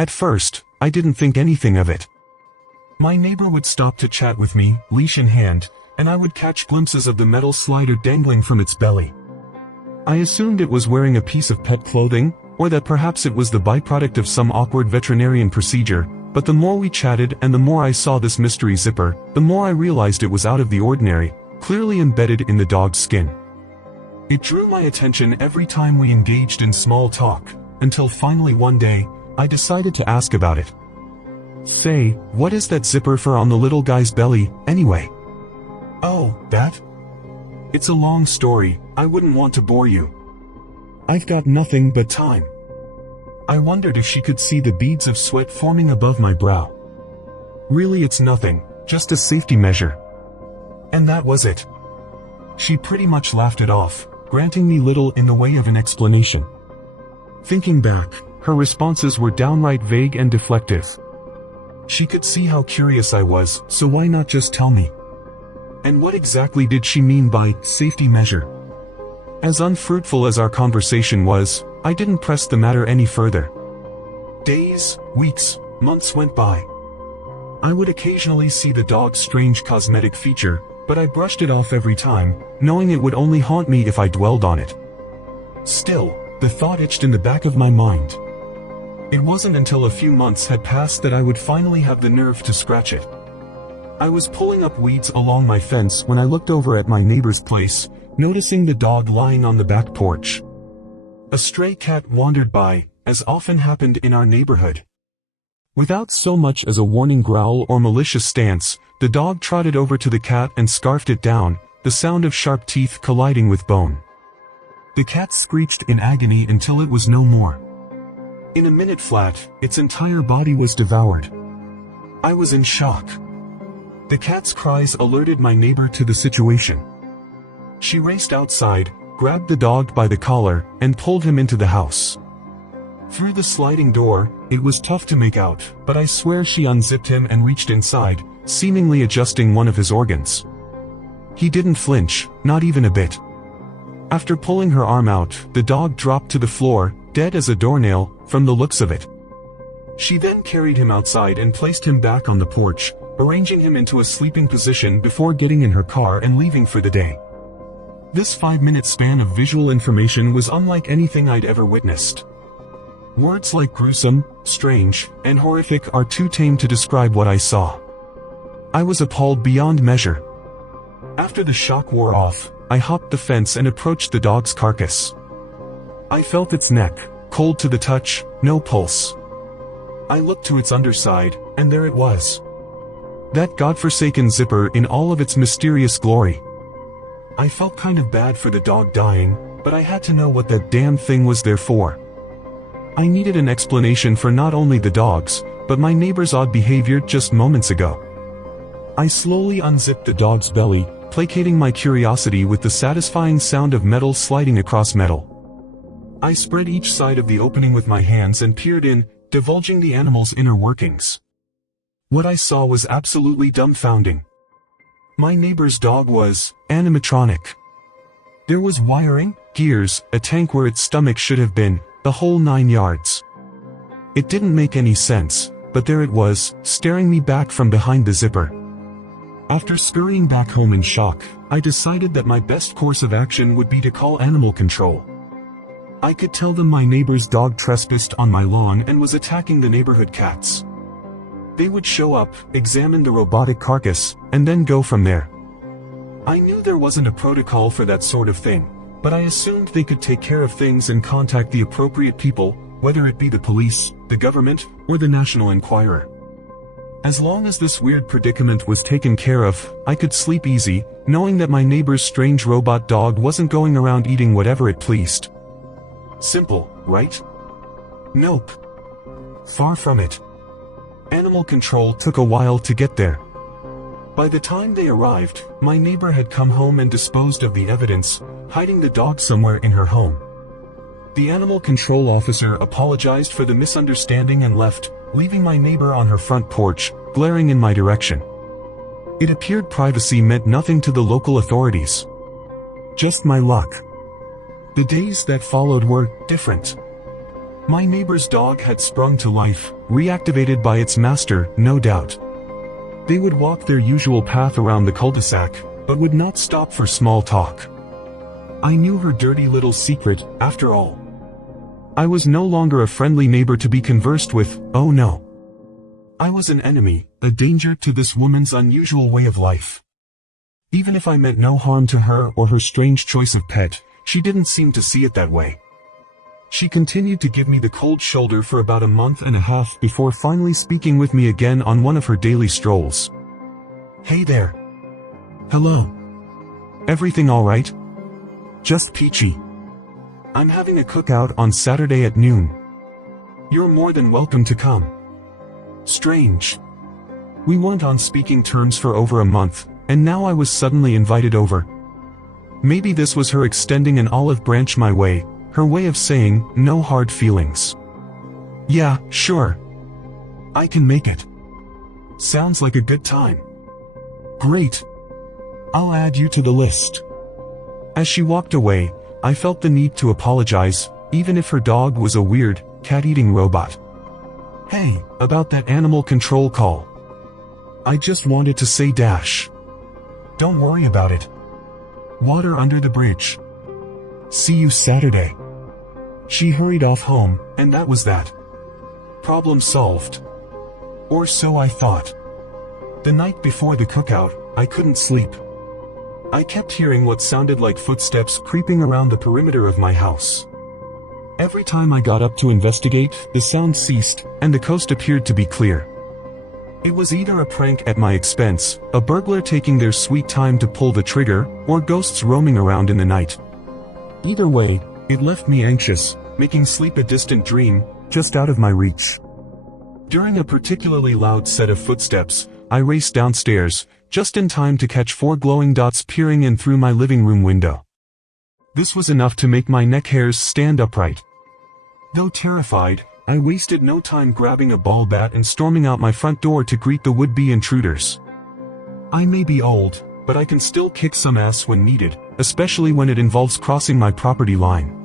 At first, I didn't think anything of it. My neighbor would stop to chat with me, leash in hand, and I would catch glimpses of the metal slider dangling from its belly. I assumed it was wearing a piece of pet clothing, or that perhaps it was the byproduct of some awkward veterinarian procedure, but the more we chatted and the more I saw this mystery zipper, the more I realized it was out of the ordinary, clearly embedded in the dog's skin. It drew my attention every time we engaged in small talk, until finally one day, I decided to ask about it. "Say, what is that zipper for on the little guy's belly, anyway?" "Oh, that? It's a long story, I wouldn't want to bore you. I've got nothing but time." I wondered if she could see the beads of sweat forming above my brow. "Really, it's nothing, just a safety measure." And that was it. She pretty much laughed it off, granting me little in the way of an explanation. Thinking back, her responses were downright vague and deflective. She could see how curious I was, so why not just tell me? And what exactly did she mean by safety measure? As unfruitful as our conversation was, I didn't press the matter any further. Days, weeks, months went by. I would occasionally see the dog's strange cosmetic feature, but I brushed it off every time, knowing it would only haunt me if I dwelled on it. Still, the thought itched in the back of my mind. It wasn't until a few months had passed that I would finally have the nerve to scratch it. I was pulling up weeds along my fence when I looked over at my neighbor's place, noticing the dog lying on the back porch. A stray cat wandered by, as often happened in our neighborhood. Without so much as a warning growl or malicious stance, the dog trotted over to the cat and scarfed it down, the sound of sharp teeth colliding with bone. The cat screeched in agony until it was no more. In a minute flat, its entire body was devoured. I was in shock. The cat's cries alerted my neighbor to the situation. She raced outside, grabbed the dog by the collar, and pulled him into the house. Through the sliding door, it was tough to make out, but I swear she unzipped him and reached inside, seemingly adjusting one of his organs. He didn't flinch, not even a bit. After pulling her arm out, the dog dropped to the floor, dead as a doornail, from the looks of it. She then carried him outside and placed him back on the porch, arranging him into a sleeping position before getting in her car and leaving for the day. This 5-minute span of visual information was unlike anything I'd ever witnessed. Words like gruesome, strange, and horrific are too tame to describe what I saw. I was appalled beyond measure. After the shock wore off, I hopped the fence and approached the dog's carcass. I felt its neck, cold to the touch, no pulse. I looked to its underside, and there it was. That godforsaken zipper in all of its mysterious glory. I felt kind of bad for the dog dying, but I had to know what that damn thing was there for. I needed an explanation for not only the dog's, but my neighbor's odd behavior just moments ago. I slowly unzipped the dog's belly, placating my curiosity with the satisfying sound of metal sliding across metal. I spread each side of the opening with my hands and peered in, divulging the animal's inner workings. What I saw was absolutely dumbfounding. My neighbor's dog was animatronic. There was wiring, gears, a tank where its stomach should have been, the whole 9 yards. It didn't make any sense, but there it was, staring me back from behind the zipper. After scurrying back home in shock, I decided that my best course of action would be to call animal control. I could tell them my neighbor's dog trespassed on my lawn and was attacking the neighborhood cats. They would show up, examine the robotic carcass, and then go from there. I knew there wasn't a protocol for that sort of thing, but I assumed they could take care of things and contact the appropriate people, whether it be the police, the government, or the National Enquirer. As long as this weird predicament was taken care of, I could sleep easy, knowing that my neighbor's strange robot dog wasn't going around eating whatever it pleased. Simple, right? Nope. Far from it. Animal control took a while to get there. By the time they arrived, my neighbor had come home and disposed of the evidence, hiding the dog somewhere in her home. The animal control officer apologized for the misunderstanding and left, leaving my neighbor on her front porch, glaring in my direction. It appeared privacy meant nothing to the local authorities. Just my luck. The days that followed were different. My neighbor's dog had sprung to life, reactivated by its master, no doubt. They would walk their usual path around the cul-de-sac, but would not stop for small talk. I knew her dirty little secret, after all. I was no longer a friendly neighbor to be conversed with, oh no. I was an enemy, a danger to this woman's unusual way of life. Even if I meant no harm to her or her strange choice of pet, she didn't seem to see it that way. She continued to give me the cold shoulder for about a month and a half before finally speaking with me again on one of her daily strolls. Hey there. Hello. Everything all right? Just peachy. I'm having a cookout on Saturday at noon. You're more than welcome to come. Strange. We weren't on speaking terms for over a month, and now I was suddenly invited over. Maybe this was her extending an olive branch my way, her way of saying, no hard feelings. Yeah, sure. I can make it. Sounds like a good time. Great. I'll add you to the list. As she walked away, I felt the need to apologize, even if her dog was a weird, cat-eating robot. Hey, about that animal control call. I just wanted to say dash. Don't worry about it. Water under the bridge. See you Saturday. She hurried off home, and that was that. Problem solved. Or so I thought. The night before the cookout, I couldn't sleep. I kept hearing what sounded like footsteps creeping around the perimeter of my house. Every time I got up to investigate, the sound ceased, and the coast appeared to be clear. It was either a prank at my expense, a burglar taking their sweet time to pull the trigger, or ghosts roaming around in the night. Either way, it left me anxious, making sleep a distant dream, just out of my reach. During a particularly loud set of footsteps, I raced downstairs, just in time to catch 4 glowing dots peering in through my living room window. This was enough to make my neck hairs stand upright. Though terrified, I wasted no time grabbing a ball bat and storming out my front door to greet the would-be intruders. I may be old, but I can still kick some ass when needed, especially when it involves crossing my property line.